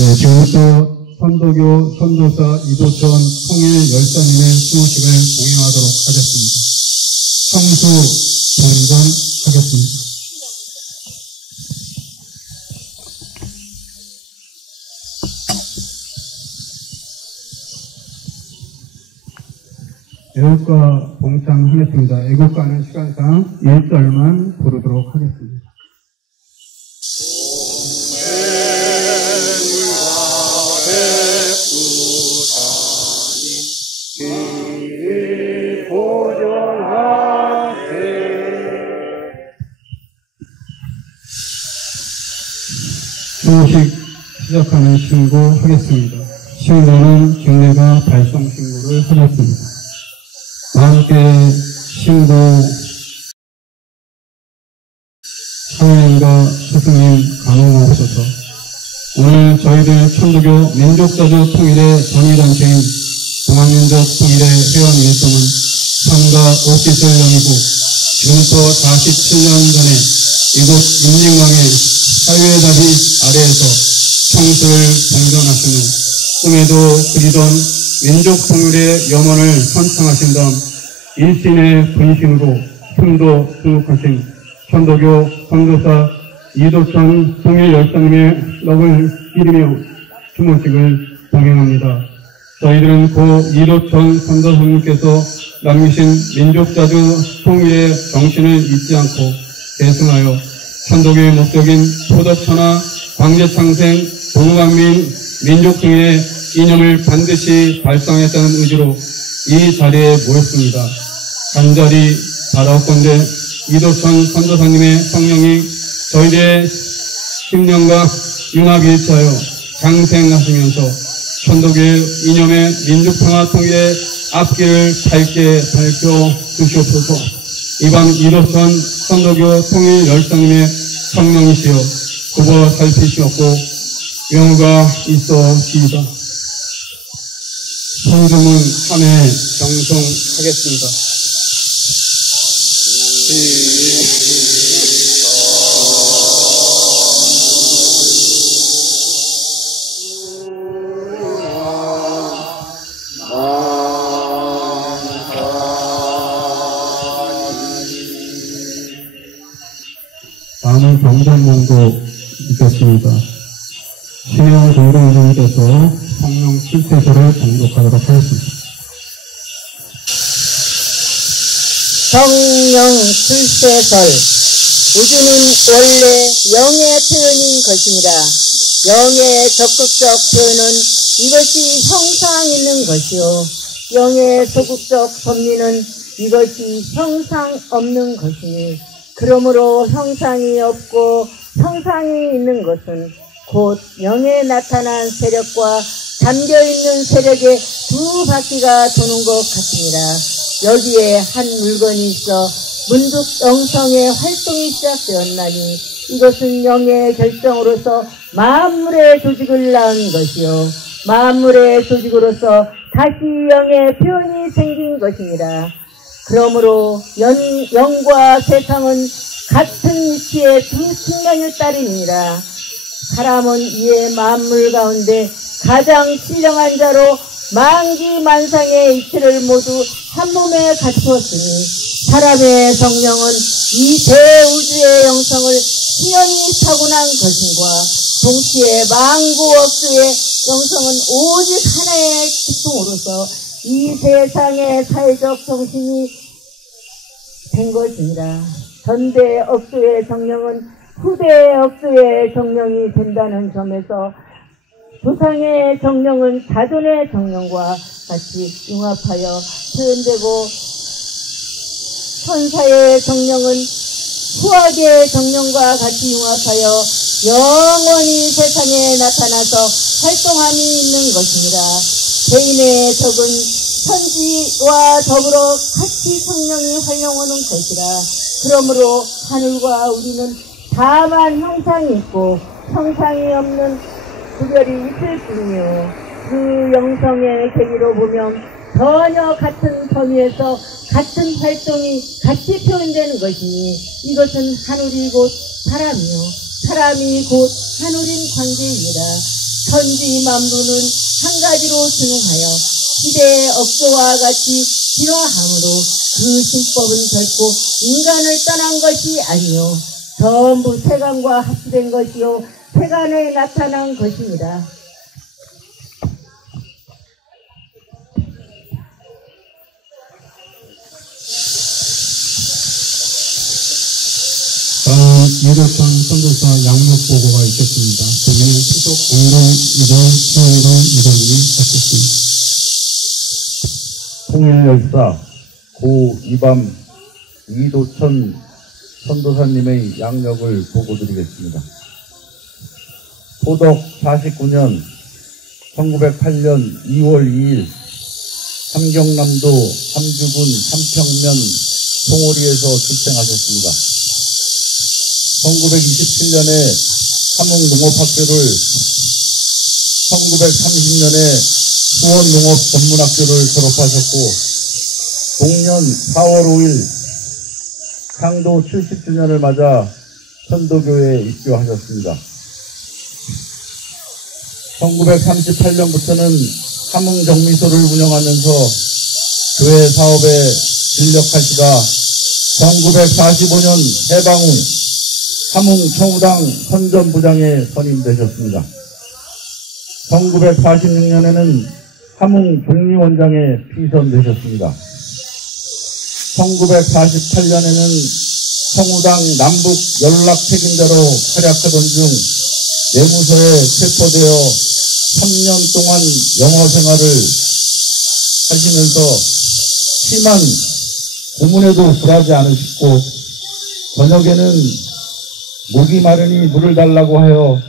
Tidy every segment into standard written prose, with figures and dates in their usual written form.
네, 지금부터 선도교 선도사 이도천 통일 열사님의 수호식을 봉행하도록 하겠습니다. 청수 동전하겠습니다. 애국가 봉창하겠습니다. 애국가는 시간상 1절만 부르도록 하겠습니다. 수호식 시작하는 신고하겠습니다. 신고는 경례가 발성 신고를 하겠습니다. 함께 신고 사회인과 스승님 감흥하옵소서. 오늘 저희들 천도교 민족자주 통일의 전위단체인 동학민족 통일의 회원 일성은 삼가 옥빛을 영이고 지금부터 47년 전에 이곳 임진강의 사유의 다리 아래에서 청수를 봉전하신 후 꿈에도 그리던 민족 통일의 염원을 선창하신 다음 일신의 분신으로 숨도 수룩하신 천도교 선도사 이도천 통일 열사님의 넋을 기리며 추모식을 봉행합니다. 저희들은 고 이도천 선도사님께서 남기신 민족자주 통일의 정신을 잊지 않고 계승하여 천도교의 목적인 토덕천하 광대창생 동방민 민족통일의 이념을 반드시 발상했다는 의지로 이 자리에 모였습니다. 간절히 바라옵건대 이도천 선도사님의 성령이 저희들의 심령과 융합일치하여 장생하시면서 천도교의 이념의 민족평화 통일의 앞길을 밝게 밝혀주시옵소서. 이번 이도천 선도교 통일 열사님의 성령이시여 굽어 살피시옵고 영우가 있어지이다. 성금은 3회 경성하겠습니다. 다음은 경전봉도 있겠습니다. 신영 공동주님께서 성령 7세절을 봉독하도록 하겠습니다. 성령 7세절. 우주는 원래 영의 표현인 것이니라. 영의 적극적 표현은 이것이 형상 있는 것이요, 영의 소극적 섭리는 이것이 형상 없는 것이니, 그러므로 형상이 없고 형상이 있는 것은 곧 영에 나타난 세력과 잠겨있는 세력의 두 바퀴가 도는 것 같습니다. 여기에 한 물건이 있어 문득 영성의 활동이 시작되었나니 이것은 영의 결정으로서 만물의 조직을 낳은 것이요, 만물의 조직으로서 다시 영의 표현이 생긴 것입니다. 그러므로 영과 세상은 같은 위치의 두 측면을 따릅니다. 사람은 이에 만물 가운데 가장 신령한 자로 만기만상의 이치를 모두 한 몸에 갖추었으니 사람의 성령은 이 대우주의 영성을 희연히 타고난 것인과 동시에 만구업주의 영성은 오직 하나의 기통으로서 이 세상의 사회적 정신이 된 것입니다. 전대 업주의 성령은 후대 업주의 정령이 된다는 점에서 조상의 정령은 자존의 정령과 같이 융합하여 표현되고, 천사의 정령은 후학의 정령과 같이 융합하여 영원히 세상에 나타나서 활동함이 있는 것입니다. 개인의 적은 천지와 더불어 같이 성령이 활용하는 것이라. 그러므로 하늘과 우리는 다만 형상이 있고 형상이 없는 구별이 있을 뿐이요, 그 영성의 계기로 보면 전혀 같은 범위에서 같은 활동이 같이 표현되는 것이니 이것은 하늘이 곧 사람이요, 사람이 곧 하늘인 관계입니다. 천지 만물은 한 가지로 순응하여 시대의 억조와 같이 진화함으로 그 신법은 결코 인간을 떠난 것이 아니요 전부 세간과 합치된 것이요 세간에 나타난 것입니다. 다음 이도천 선도사 양력 보고가 있겠습니다. 국민의 수석 공동이동 수행동 이동이 받겠습니다. 통일열사 고 이밤 이도천 선도사님의 양력을 보고드리겠습니다. 포덕 49년 1908년 2월 2일 함경남도 함주군 삼평면 송오리에서 출생하셨습니다. 1927년에 함흥농업학교를 1930년에 수원농업전문학교를 졸업하셨고 동년 4월 5일 창도 70주년을 맞아 천도교에 입교하셨습니다. 1938년부터는 함흥정미소를 운영하면서 교회 사업에 진력하시다 1945년 해방 후 함흥청우당 선전부장에 선임되셨습니다. 1946년에는 함흥종리원장에 피선되셨습니다. 1948년에는 청우당 남북 연락 책임자로 활약하던 중 내무소에 체포되어 3년 동안 영어 생활을 하시면서 심한 고문에도 굴하지 않으셨고 저녁에는 목이 마르니 물을 달라고 하여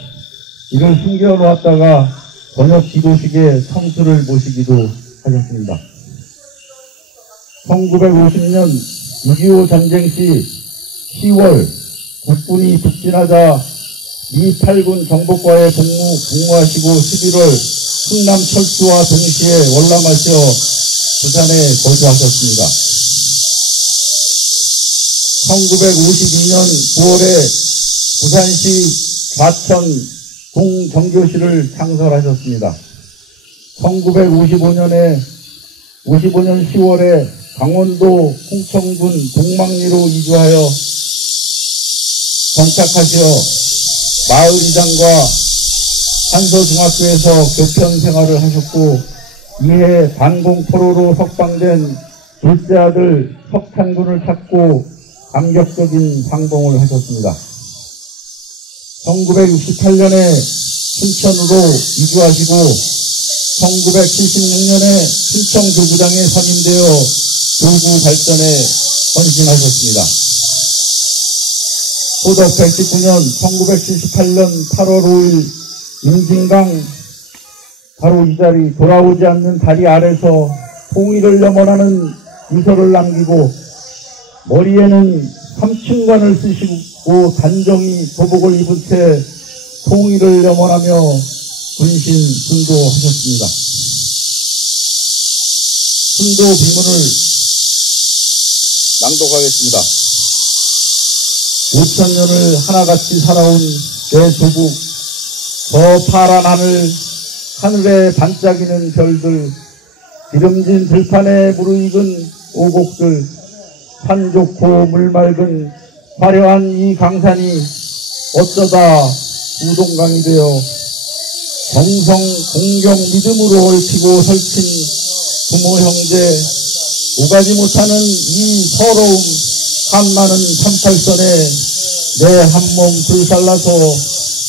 이를 숨겨놓았다가 저녁 기도식에 성수를 모시기도 하셨습니다. 1950년 6.25 전쟁 시 10월 국군이 북진하자 미 8군 정보과에 복무하시고 11월 흥남 철수와 동시에 월남하셔 부산에 거주하셨습니다. 1952년 9월에 부산시 좌천 동정교시를 창설하셨습니다. 1955년 10월에 강원도 홍천군 동막리로 이주하여 정착하시어 마을이장과 한서중학교에서 교편 생활을 하셨고 이해 반공포로로 석방된 둘째 아들 석찬군을 찾고 감격적인 상봉을 하셨습니다. 1968년에 춘천으로 이주하시고 1976년에 춘천교구장에 선임되어 교구 발전에 헌신하셨습니다. 포덕 119년 1978년 8월 5일 임진강 바로 이 자리 돌아오지 않는 다리 아래서 통일을 염원하는 유서를 남기고 머리에는 삼층관을 쓰시고 단정히 도복을 입은 채 통일을 염원하며 군신 순도하셨습니다. 순도 비문을 낭독하겠습니다. 5,000년을 하나같이 살아온 내 조국, 저 파란 하늘에 반짝이는 별들, 기름진 들판에 무르익은 오곡들, 산 좋고 물 맑은 화려한 이 강산이 어쩌다 우동강이 되어 정성, 공경, 믿음으로 얽히고 설친 부모 형제, 오가지 못하는 이 서러움 한많은 38선에 내 한 몸 불살라서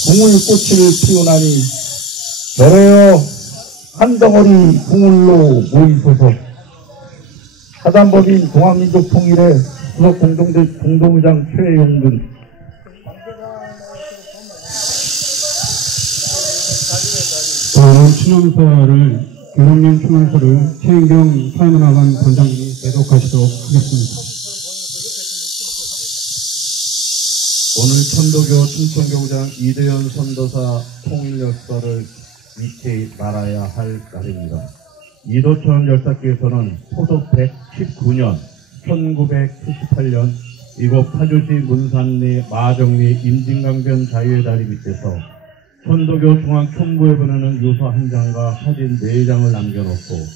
궁울꽃을 피우나니 저래요 한 덩어리 궁울로 모이소서. 사단법인 동학민족 통일의 수석 공동부장 최용근. 다음 추념사를 교육령 추념사를 최인경 사회문화관 관장님이 대독하시도록 하겠습니다. 오늘 천도교 춘천교구장 이대현 선도사 통일열사를 위태히 말아야 할 날입니다. 이도천 열사께서는 포덕 119년 1978년 이곳 파주시 문산리 마정리 임진강변 자유의 다리 밑에서 천도교 중앙총부회부는 유서 한 장과 사진 4장을 남겨놓고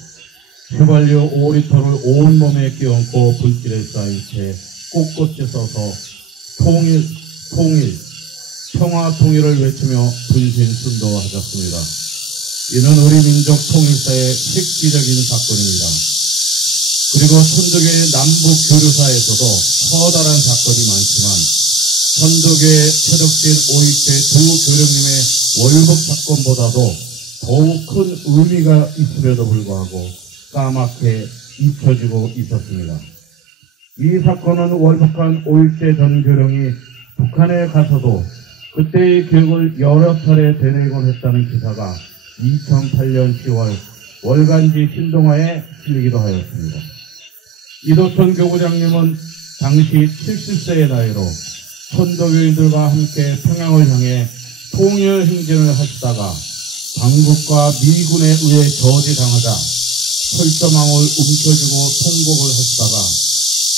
휘발유 5리터를 온몸에 끼얹고 불길에 쌓인 채 꼿꼿이 서서 통일, 평화 통일을 외치며 분신 순도하셨습니다. 이는 우리 민족 통일사의 획기적인 사건입니다. 그리고 천도교의 남북 교류사에서도 커다란 사건이 많지만 천도교의 최덕진 5.27 두 교령님의 월북 사건보다도 더욱 큰 의미가 있음에도 불구하고 까맣게 잊혀지고 있었습니다. 이 사건은 월북한 5.27 전 교령이 북한에 가서도 그때의 기억을 여러 차례 되뇌곤 했다는 기사가 2008년 10월 월간지 신동아에 실리기도 하였습니다. 이도천 교구장님은 당시 70세의 나이로 천도교인들과 함께 평양을 향해 통일 행진을 하시다가 당국과 미군에 의해 저지당하자 철조망을 움켜쥐고 통곡을 하시다가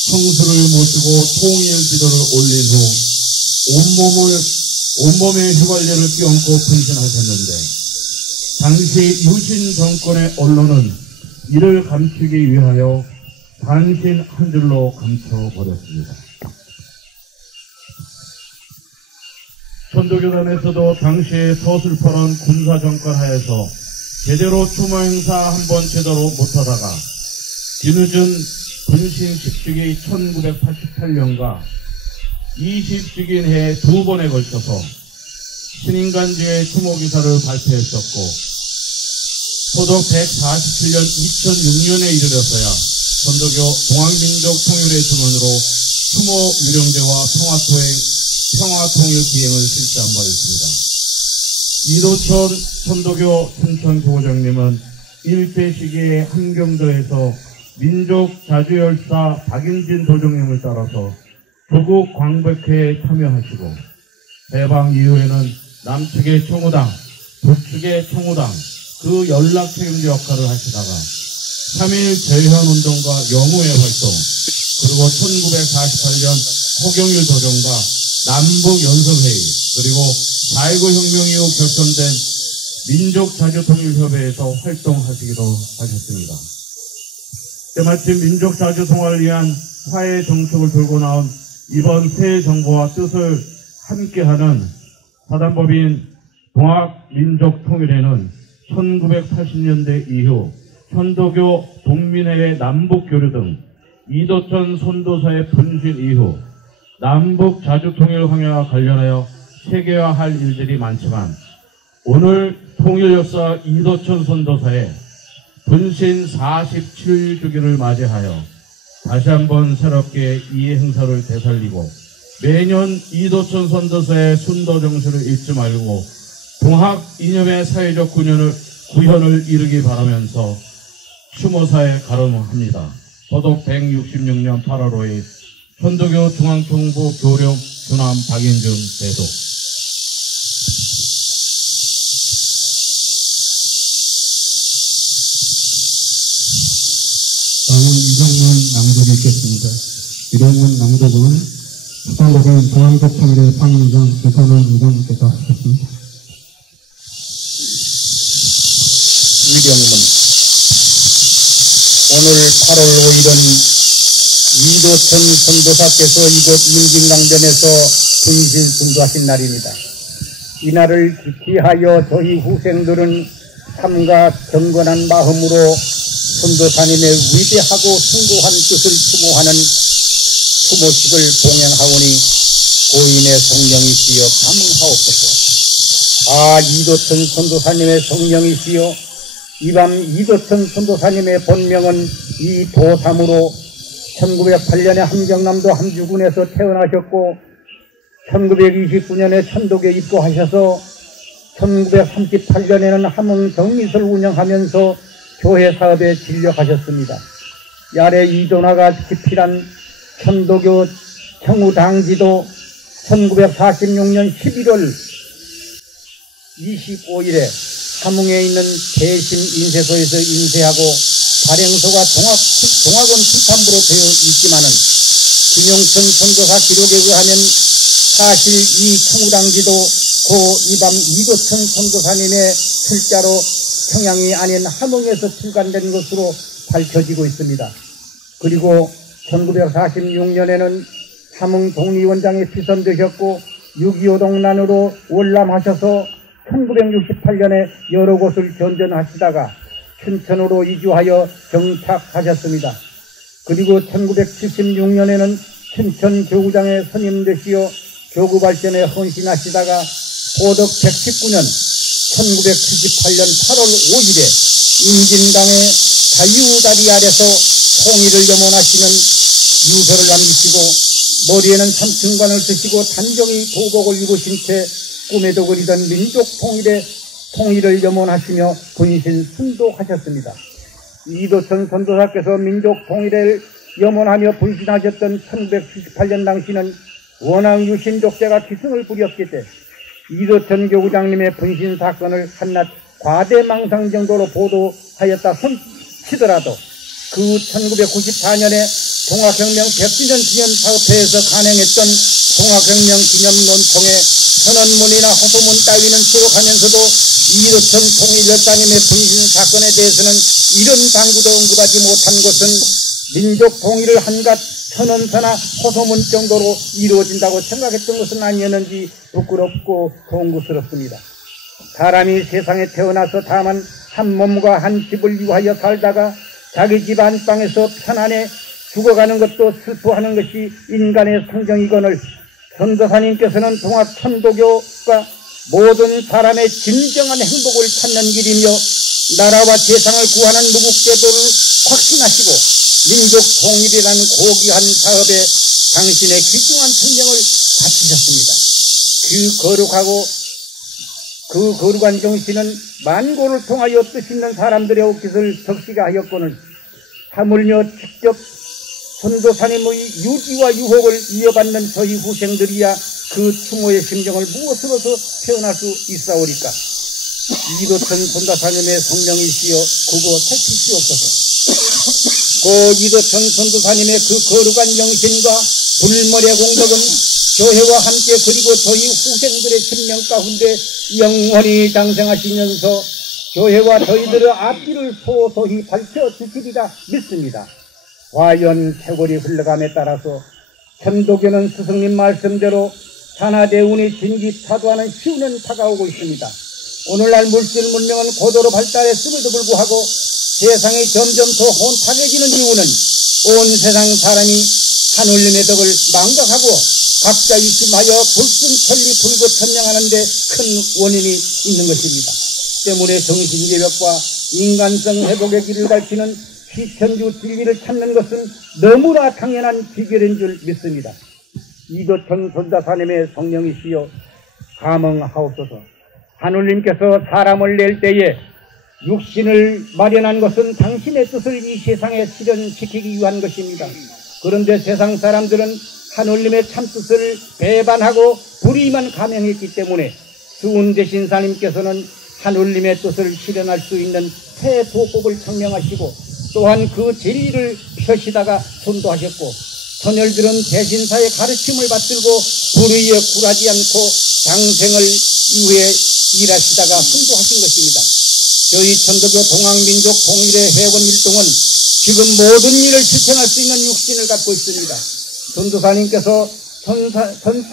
형수를 모시고 통일 기도를 올린 후 온몸에 휘발유를 끼얹고 분신하셨는데 당시 유신 정권의 언론은 이를 감추기 위하여 단신 한 줄로 감춰버렸습니다. 천도교단에서도 당시에 서슬퍼런 군사정권 하에서 제대로 추모 행사 한번 제대로 못하다가 뒤늦은 분신 10주기 1988년과 20주기인 해 2번에 걸쳐서 신인간주의 추모기사를 발표했었고 소득 147년 2006년에 이르러서야 천도교 동학민족 통일의 주문으로 추모 유령제와 평화통일 기행을 실시한 바 있습니다. 이도천 천도교 춘천교구장님은 일제 시기에 한경도에서 민족 자주열사 박인진 도정님을 따라서 조국 광백회에 참여하시고 해방 이후에는 남측의 청우당, 북측의 청우당 그 연락 책임자 역할을 하시다가 3.1 재현운동과 영우의 활동 그리고 1948년 허경일 도정과 남북연설회의 그리고 4.19 혁명 이후 결성된 민족자주통일협회에서 활동하시기도 하셨습니다. 때마침 민족자주통화를 위한 화해 정책을 들고 나온 이번 새 정부와 뜻을 함께하는 사단법인 동학민족통일회는 1980년대 이후 천도교 동민회의 남북교류 등 이도천 선도사의 분신 이후 남북 자주통일 황야와 관련하여 체계화할 일들이 많지만 오늘 통일역사 이도천 선도사의 분신 47주기를 맞이하여 다시 한번 새롭게 이 행사를 되살리고 매년 이도천 선도사의 순도 정신을 잊지 말고 동학 이념의 사회적 구현을 이루기 바라면서 추모사에 가름합니다. 서독 166년 8월 5일 천도교 중앙총부 교령 주남 박인준 대독. 다음은 이정문 낭독이 있겠습니다. 이정문 낭독은 수상법인 동학민족통일회 상임위원 유선원 의장님께서 하셨습니다. 위령문 오늘 8월 5일은 이도천 선도사께서 이곳 임진강변에서 분신 순도하신 날입니다. 이날을 기피하여 저희 후생들은 삼가 경건한 마음으로 선도사님의 위대하고 숭고한 뜻을 추모하는 추모식을 봉행하오니 고인의 성령이시여 감응하옵소서. 이도천 선도사님의 성령이시여 이 밤 이도천 선도사님의 본명은 이도삼으로 1908년에 함경남도 함주군에서 태어나셨고 1929년에 천도교에 입교하셔서 1938년에는 함흥정미소를 운영하면서 교회 사업에 진력하셨습니다. 야래 이도나가 기필한 천도교 청우당지도 1946년 11월 25일에 함흥에 있는 대심 인쇄소에서 인쇄하고 발행소가 동학원 출판부로 되어 있지만은 김용천 선교사 기록에 의하면 사실 이 청우당지도 고 이밤 이도천 선교사님의 출자로 평양이 아닌 함흥에서 출간된 것으로 밝혀지고 있습니다. 그리고 1946년에는 함흥 독립원장에 피선되셨고 6.25 동란으로 월남하셔서 1968년에 여러 곳을 전전하시다가 춘천으로 이주하여 정착하셨습니다. 그리고 1976년에는 춘천 교구장에 선임되시어 교구 발전에 헌신하시다가 보덕 119년 1978년 8월 5일에 임진당의 자유다리 아래서 통일을 염원하시는 유서를 남기시고 머리에는 삼층관을 쓰시고 단정히 도복을 입으신 채 꿈에도 그리던 민족 통일을 염원하시며 분신 순도하셨습니다. 이도천 선도사께서 민족 통일을 염원하며 분신하셨던 1978년 당시는 워낙 유신족제가 기승을 부렸기 때문에 이도천 교구장님의 분신 사건을 한낱 과대망상 정도로 보도하였다 치더라도 그 1994년에 동학혁명 100주년 기념 사업회에서 간행했던 동학혁명 기념 논통에 선언문이나 호소문 따위는 수록하면서도 이도천 통일열사님의 분신 사건에 대해서는 이런 당구도 언급하지 못한 것은 민족 통일을 한갓 선언서나 호소문 정도로 이루어진다고 생각했던 것은 아니었는지 부끄럽고 송구스럽습니다. 사람이 세상에 태어나서 다만 한 몸과 한 집을 위하여 살다가 자기 집 안방에서 편안해 죽어가는 것도 슬퍼하는 것이 인간의 성정이거늘 선도사님께서는 동학 천도교가 모든 사람의 진정한 행복을 찾는 길이며 나라와 세상을 구하는 무국제도를 확신하시고 민족 통일이라는 고귀한 사업에 당신의 귀중한 생명을 바치셨습니다. 그 거룩한 정신은 만고를 통하여 뜻 있는 사람들의 옷깃을 적시게 하였거늘 하물며 직접 선도사님의 유지와 유혹을 이어받는 저희 후생들이야 그 추모의 심정을 무엇으로서 표현할 수 있사오리까. 이도천 선도사님의 성령이시여 굽어 살피시옵소서. 고 이도천 선도사님의 그 거룩한 영신과 불멸의 공덕은 교회와 함께 그리고 저희 후생들의 심령 가운데 영원히 장생하시면서 교회와 저희들의 앞길을 소소히 밝혀주시리라 믿습니다. 과연 세월이 흘러감에 따라서 천도교는 스승님 말씀대로 산하대운이 진기타도하는 시운은 다가오고 있습니다. 오늘날 물질 문명은 고도로 발달했음에도 불구하고 세상이 점점 더 혼탁해지는 이유는 온 세상 사람이 하늘님의 덕을 망각하고 각자 이심하여 불순천리 불거천명하는 데 큰 원인이 있는 것입니다. 때문에 정신개벽과 인간성 회복의 길을 가르치는 시천주 진리를 찾는 것은 너무나 당연한 비결인 줄 믿습니다. 이도천 선다사님의 성령이시여 감응하옵소서. 하늘님께서 사람을 낼 때에 육신을 마련한 것은 당신의 뜻을 이 세상에 실현시키기 위한 것입니다. 그런데 세상 사람들은 하늘님의 참뜻을 배반하고 불의만 감행했기 때문에 수운대신사님께서는 하늘님의 뜻을 실현할 수 있는 새 도법을 창명하시고 또한 그 진리를 펴시다가 선도하셨고 선열들은 대신사의 가르침을 받들고 불의에 굴하지 않고 장생을 위해 일하시다가 선도하신 것입니다. 저희 천도교 동학민족 통일의 회원 일동은 지금 모든 일을 실천할 수 있는 육신을 갖고 있습니다. 선도사님께서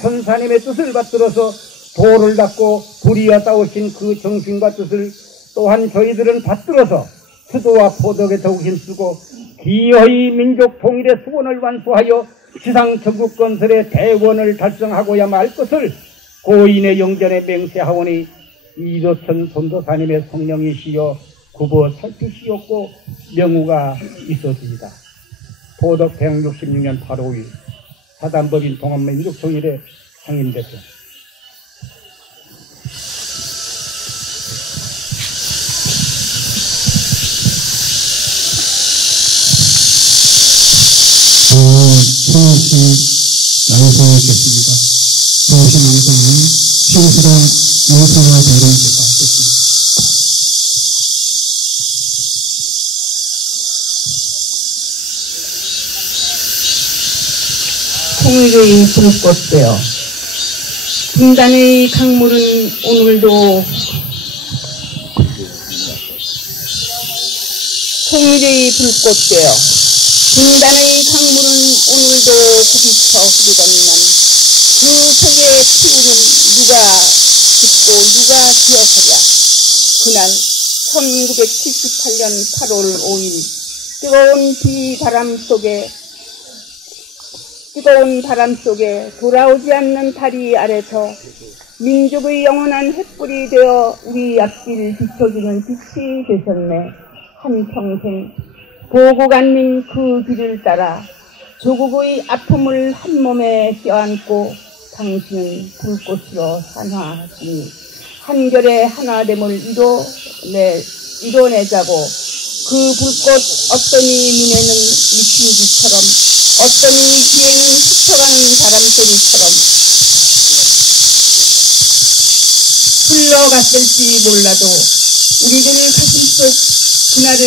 천사님의 뜻을 받들어서 도를 닦고 불의와 싸우신 그 정신과 뜻을 또한 저희들은 받들어서 수도와 포덕에 더욱 힘쓰고 기어이 민족 통일의 수원을 완수하여 지상 전국 건설의 대원을 달성하고야 말 것을 고인의 영전에 맹세하오니 이도천 선도사님의 성령이시여 굽어 살피시옵고 명우가 있었습니다. 포덕 166년 8월 5일 사단법인 동학민족통일의 상임대표. 성우씨 낭송했겠습니다. 성우씨 낭송은 신수라 윤수라 대령께서 하셨습니다. 통일의 불꽃되어 분단의 강물은 오늘도 통일의 불꽃되어 분단의 강물은 오늘도 부비쳐 흐르건만 그 속에 피우는 누가 듣고 누가 기억하랴. 그날 1978년 8월 5일 뜨거운 바람 속에 돌아오지 않는 다리 아래서 민족의 영원한 횃불이 되어 우리 앞길 비춰주는 빛이 되셨네. 한평생 보고 갔는 그 길을 따라 조국의 아픔을 한 몸에 껴안고 당신은 불꽃으로 산화하시니 한결의 하나됨을 이뤄내자고 그 불꽃 어떠니 눈에는 미친 지처럼 어떠니 귀에는 스쳐가는 바람소리처럼 흘러갔을지 몰라도 우리들 가슴속 그날의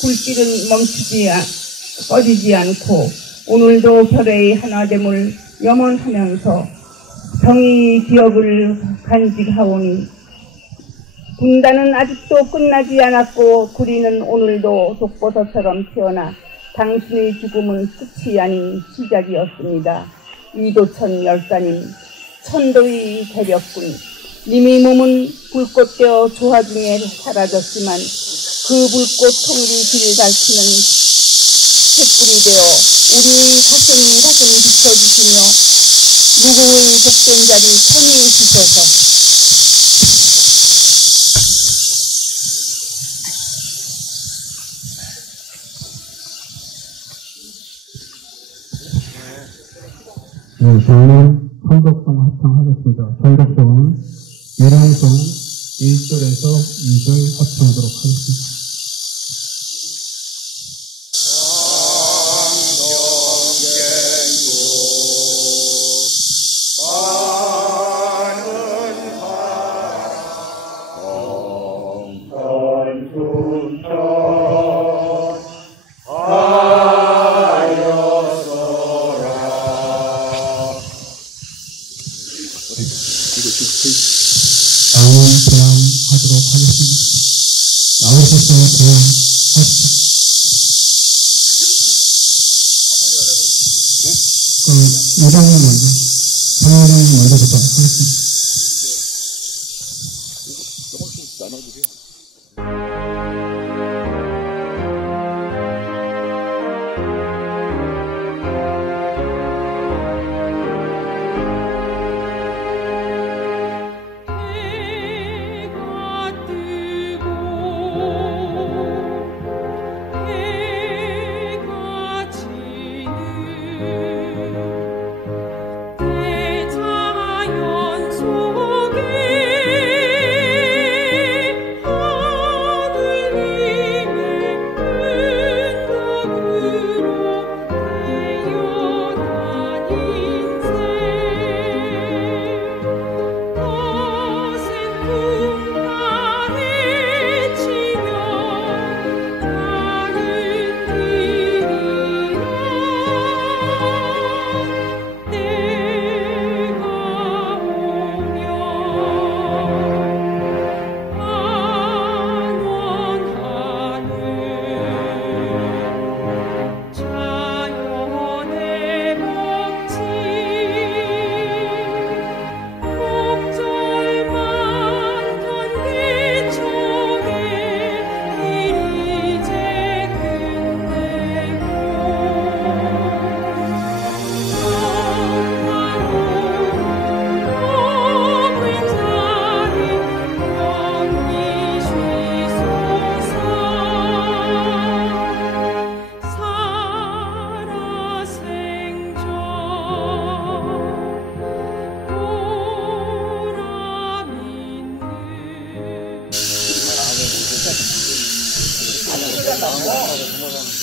불길은 꺼지지 않고 오늘도 별의 하나됨을 염원하면서 정의 기억을 간직하오니 분단은 아직도 끝나지 않았고 구리는 오늘도 독버섯처럼 피어나 당신의 죽음은 끝이 아닌 시작이었습니다. 이도천 열사님, 천도의 대력군, 님의 몸은 불꽃되어 조화 중에 사라졌지만 그 불꽃 통일의 길을 밝히는 횃불이 되어 우리의 가슴 비춰주시며 무고의 복된 자리 편히 주셔서 네, 저는 성덕송 합창하겠습니다. 성덕송은 유량송 1절에서 2절 합창하도록 하겠습니다. 다음은 고향하도록 하겠습니다. 나오셔서 고향하시죠. 이장님 먼저, 장회장님 먼저부터 하겠습니다.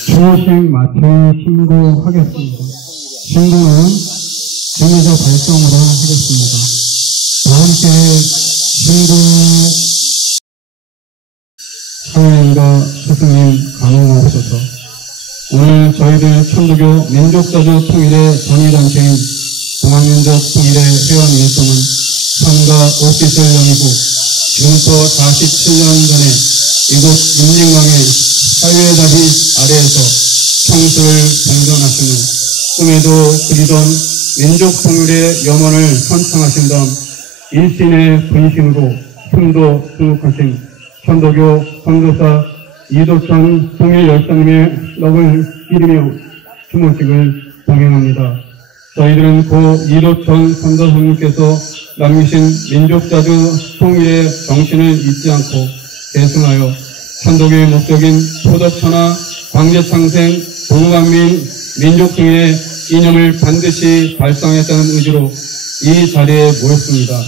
추호식 마트 신고하겠습니다. 신고는 정의적 발성으로 하겠습니다. 다 함께 신고 하나님과 스승님 강호하옵소서. 오늘 저희들 천주교 민족자주 통일의 전의단체인 동학년 민족 통일의 회원 일성은 삶과 옷깃을 여미고 지금부터 47년 전에 이곳 임진강의 사회다리 아래에서 청수를 동전하신 후 꿈에도 그리던 민족 통일의 염원을 선창하신 다음 일신의 분신으로 숨도 수록하신 천도교 선교사 이도천 통일열사님의 넋을 기리며 추모식을 동행합니다. 저희들은 고 이도천 선교사님께서 남기신 민족자주 통일의 정신을 잊지 않고 계승하여 천도교의 목적인 포덕천하 광제창생 동방민 민족통일의 이념을 반드시 발상했다는 의지로 이 자리에 모였습니다.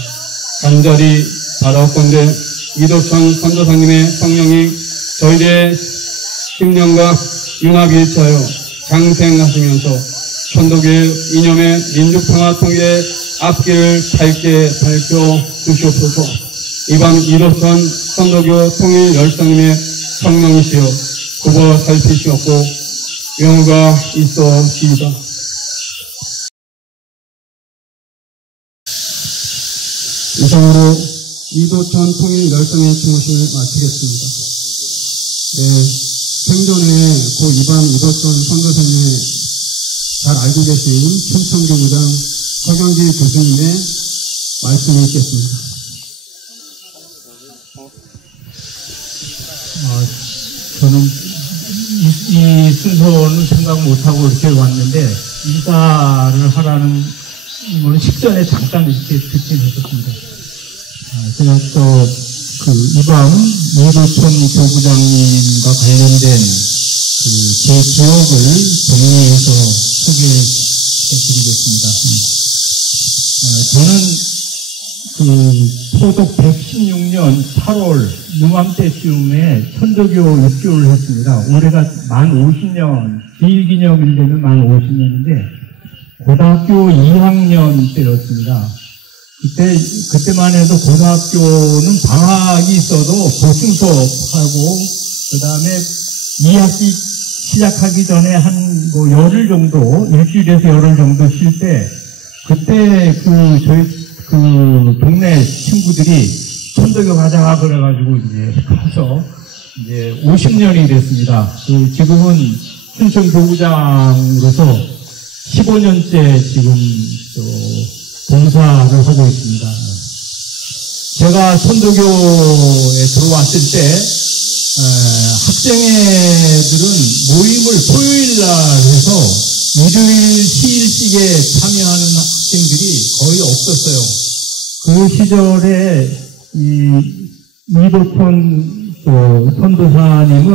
간절히 바라옵건대 이도천 선교사님의 성령이 저희들의 심령과 융합일치하여 장생하시면서 천도교의 이념의 민족평화 통일의 앞길을 밝게 밝혀주시옵소서. 이번 이도천 선도교 통일열사님의 성령이시여 굽어 살피시옵고 영우가 있어시이다. 이상으로 이도천 통일열사의 추모식을 마치겠습니다. 생전에 고 이반 이도천 선교사님의 잘 알고 계신 춘천교구장 서경지 교수님의 말씀이 있겠습니다. 저는 이 순서는 생각 못하고 이렇게 왔는데 인사를 하라는 거는 식전에 잠깐 이렇게 듣긴 했었습니다. 제가 또 이방 이도천 교구장님과 관련된 제 기억을 정리해서 소개해 드리겠습니다. 저는 포독 116년 8월 이맘때쯤에 천도교 입교를 했습니다. 올해가 만 50년, 기일기념일 되면 만 50년인데 고등학교 2학년 때였습니다. 그때만 해도 고등학교는 방학이 있어도 보충 수업하고, 그 다음에 2학기 시작하기 전에 한 열흘 정도, 일주일에서 열흘 정도 쉴 때, 그때 저희 동네 친구들이 천도교 가자 그래가지고 이제 가서 이제 50년이 됐습니다. 지금은 춘천 교구장으로서 15년째 지금 봉사를 하고 있습니다. 제가 천도교에 들어왔을 때 학생회들은 모임을 토요일날 해서 일요일 휴일식에 참여하는 학생들이 거의 없었어요. 그 시절에 이도천 선도사님은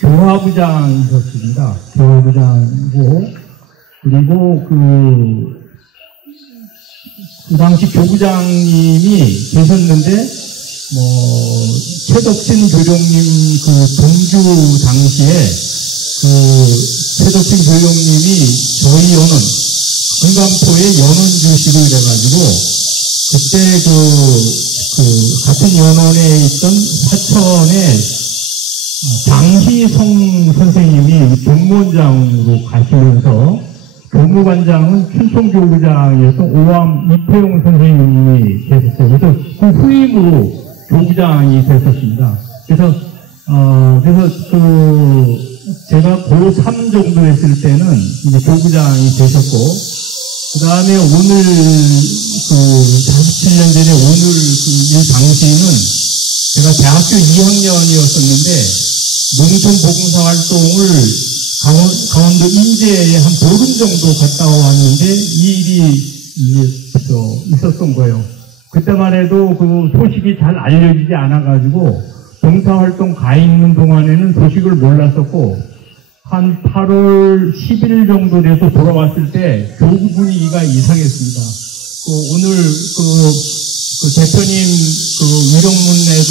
교화부장이셨습니다. 교화부장이고, 그리고 그 당시 교부장님이 계셨는데, 최덕신 교령님 동주 당시에 최덕신 교령님이 저희 연원, 금강포에 연원 주시고 이래가지고, 그때 같은 연원에 있던 사천에 장희성 선생님이 경무원장으로 가시면서 교무관장은 춘천교구장에서 오암 이태용 선생님이 계셨어요. 그래서 그 후임으로 교구장이 됐었습니다. 그래서 제가 고3 정도 했을 때는 이제 교구장이 되셨고, 그 다음에 오늘 47년 전에 오늘 일 당시는 제가 대학교 2학년이었었는데 농촌 봉사 활동을 강원도 인제에 한 보름 정도 갔다 왔는데 이 일이 있었던 거예요. 그때만 해도 소식이 잘 알려지지 않아가지고 봉사활동 가 있는 동안에는 소식을 몰랐었고, 한 8월 10일 정도 돼서 돌아왔을 때 교구 분위기가 이상했습니다. 오늘 대표님 위령문에도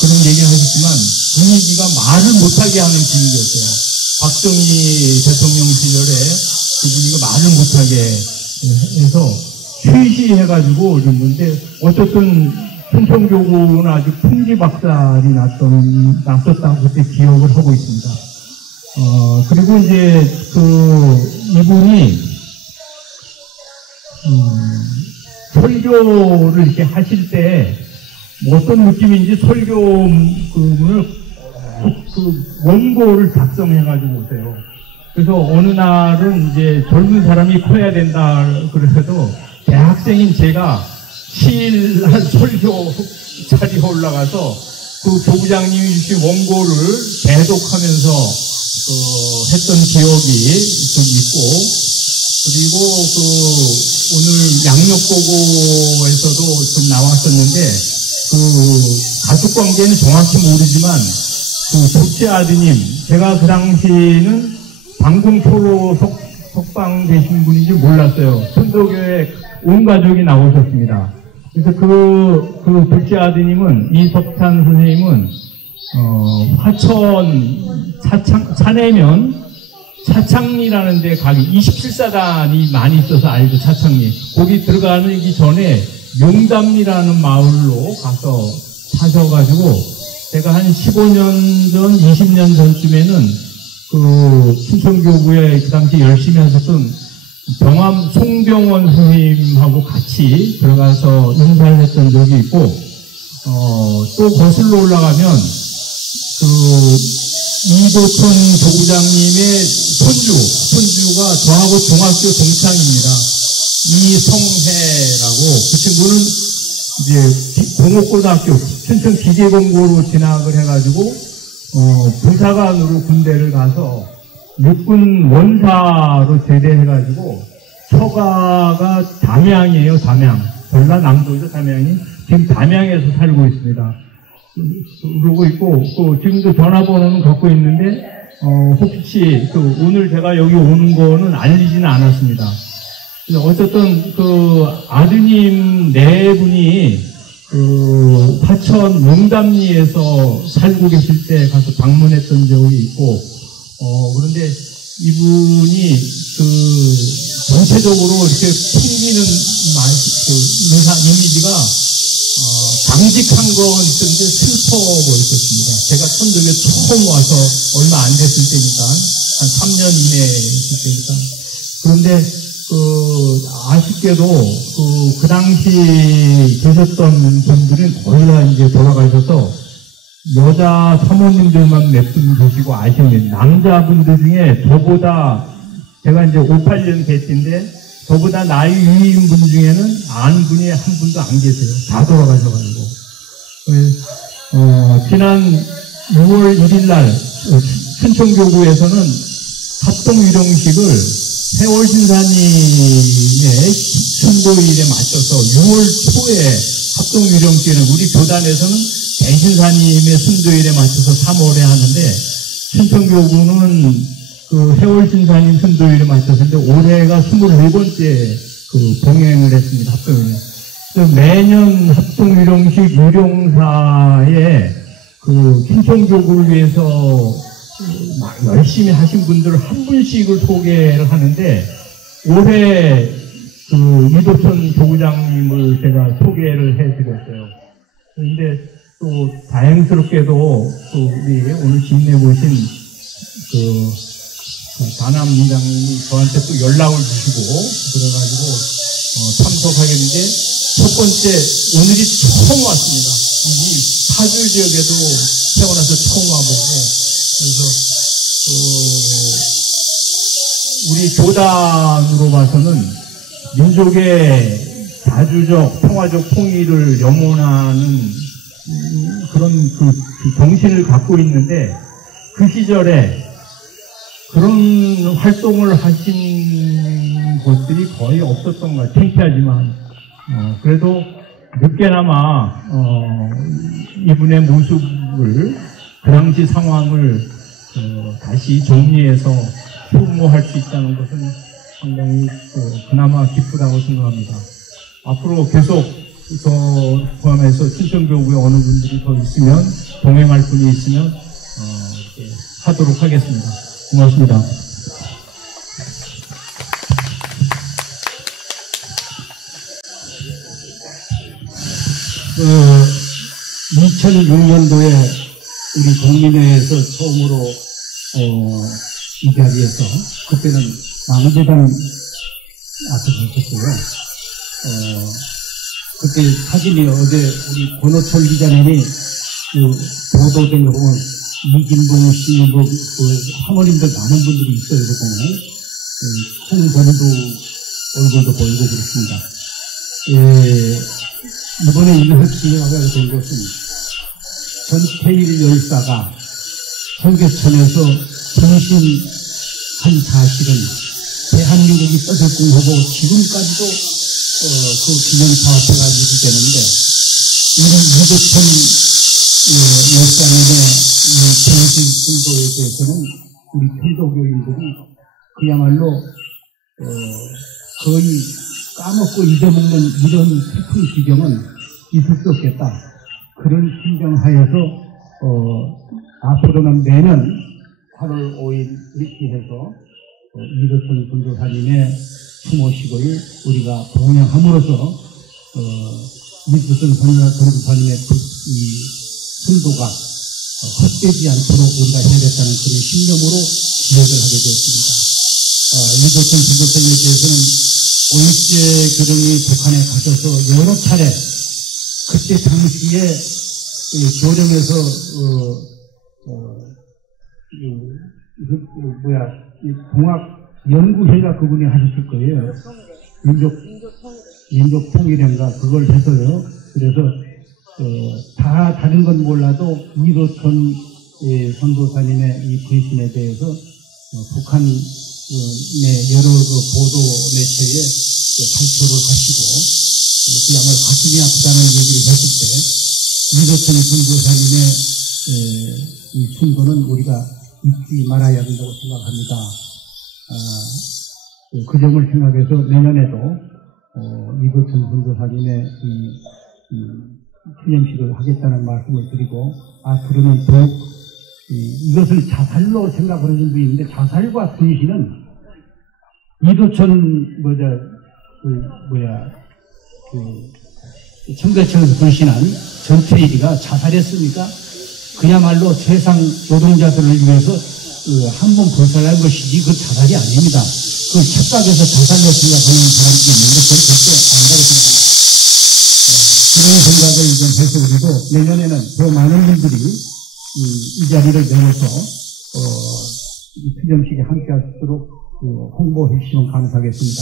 그런 얘기를 하셨지만 분위기가 말을 못하게 하는 분위기였어요. 박정희 대통령 시절에 그 분위기가 말을 못하게 해서 쉬쉬해가지고 이랬는데, 어쨌든 춘천교구는 아주 풍지박살이 났었다고 그때 기억을 하고 있습니다. 그리고 이제 이분이 설교를 이렇게 하실 때 어떤 느낌인지 설교문을 원고를 작성해가지고 오세요. 그래서 어느 날은 이제 젊은 사람이 커야 된다 그래도 대학생인 제가 시일날 설교 자리에 올라가서 그 교부장님이 주신 원고를 대독하면서 했던 기억이 좀 있고, 그리고 오늘 양력보고에서도 좀 나왔었는데, 가족 관계는 정확히 모르지만, 둘째 아드님, 제가 그 당시는 방공초로 석방 되신 분인지 몰랐어요. 천도교회 온 가족이 나오셨습니다. 그래서 그 둘째 아드님은, 이석찬 선생님은, 화천 차내면 차창리라는 데 가기 27사단이 많이 있어서 알죠. 차창리. 거기 들어가기 전에 용담리라는 마을로 가서 사셔가지고 제가 한 15년 전, 20년 전쯤에는 춘천교구에 그 당시 열심히 하셨던 병암 송병원 선생님하고 같이 들어가서 인사를 했던 적이 있고, 또 거슬러 올라가면 이도천 교구장님의 손주가 저하고 중학교 동창입니다. 이성혜라고. 그 친구는 이제 공업고등학교 춘천 기계공고로 진학을 해가지고 부사관으로 군대를 가서 육군 원사로 제대해가지고 처가가 담양이에요. 담양. 전라남도죠. 담양이. 지금 담양에서 살고 있습니다. 그러고 있고, 지금도 전화번호는 갖고 있는데, 혹시, 오늘 제가 여기 오는 거는 알리지는 않았습니다. 어쨌든, 아드님 네 분이, 화천 용담리에서 살고 계실 때 가서 방문했던 적이 있고, 그런데 이분이, 전체적으로 이렇게 풍기는 이미지가, 강직한 건 있었는데 슬퍼 보였었습니다. 제가 천도교에 처음 와서 얼마 안 됐을 때니까, 한 3년 이내에 있을 때니까. 그런데, 아쉽게도, 그 당시 계셨던 분들은 거의 다 이제 돌아가셔서, 여자 사모님들만 몇 분 계시고 아시는 남자분들 중에 저보다, 제가 이제 58년 됐인데, 저보다 나이 위인 분 중에는 아는 분이 한 분도 안 계세요. 다 돌아가셔가지고. 지난 6월 1일 날, 춘천교구에서는 합동위령식을 해월신사님의 순도일에 맞춰서 6월 초에 합동위령식을 우리 교단에서는 대신사님의 순도일에 맞춰서 3월에 하는데, 춘천교구는 해월신사님 순도일에 맞춰서인데 올해가 24번째 봉행을 했습니다. 합동위령. 매년 합동위령식 유령사에 춘천교구를 위해서 열심히 하신 분들을 한 분씩을 소개를 하는데, 올해 이도천 교구장님을 제가 소개를 해드렸어요. 그런데 또 다행스럽게도 우리 오늘 집내보신 다남 위장님이 저한테 또 연락을 주시고 그래가지고 참석하겠는데, 첫 번째 오늘이 처음 왔습니다. 이 파주 지역에도 태어나서 처음 와보고, 그래서 우리 교단으로 봐서는 민족의 자주적 평화적 통일을 염원하는 그런 정신을 갖고 있는데, 그 시절에 그런 활동을 하신 곳들이 거의 없었던 것 같아요. 창피하지만. 그래도 늦게나마, 이분의 모습을, 그 당시 상황을, 다시 정리해서 흉모할 수 있다는 것은 상당히, 그나마 기쁘다고 생각합니다. 앞으로 계속, 포함해서 춘천교구에 어느 분들이 더 있으면, 동행할 분이 있으면, 하도록 하겠습니다. 고맙습니다. 2006년도에 우리 동민회에서 처음으로 이 자리에서 그때는 망대단 앞에 계셨고요. 그때 사진이 어제 우리 권호철 기자님이 그 보도된 거 보면 이진봉 씨, 사모님들 많은 분들이 있어요. 그 보면 홍범도 얼굴도 보이고 그렇습니다. 이번에 이날 기념하게 된 것은 전태일 열사가 청계천에서 분신한 사실은 대한민국이 떠들궁하고 지금까지도 그 기념사업회가 유지되는데 우리 이도천 열사님의 분신순도에 대해서는 우리 필도교인들이 그야말로 거의 까먹고 잊어먹는 이런 슬픈 지경은 있을 수 없겠다. 그런 심정하에서 앞으로는 매년 8월 5일 이렇게 해서 이도천 선교사님의 추모식을 우리가 봉양함으로써 이도천 선교사님의 이 순도가 헛되지 않도록 우리가 해야겠다는 그런 신념으로 기획을 하게 되었습니다. 이도천 선교사님에 대해서는 오일제 교령이 북한에 가셔서 여러 차례 그때 당시에 교령에서 동학연구회가 그분이 하셨을 거예요. 민족통일회인가 그걸 해서요. 그래서 다 다른 건 몰라도 이도천 선교사님의 이 분신에 대해서 북한의 여러 보도 매체에 발표를 하시고 그야말로 가슴이 아프다는 얘기를 했을 때 이도천 선교사님의 이 순도는 우리가 잊지 말아야 된다고 생각합니다. 그 점을 생각해서 내년에도 이도천 선교사님의 기념식을 하겠다는 말씀을 드리고 앞으로는 더욱 이것을 자살로 생각하는 분이 있는데 자살과 분신은 이도천 청계천에서 분신한 전태일이가 자살했습니까? 그야말로 세상 노동자들을 위해서 한 번 불살한 것이지 그 자살이 아닙니다. 그걸 착각해서 자살로 생각하는 사람들이 있는데 그건 절대 아니라고 생각합니다. 그런 생각을 좀 해서 우리도 내년에는 더 많은 분들이 이 자리를 내놓아서 기념식에 함께 할 수 있도록 홍보해 주시면 감사하겠습니다.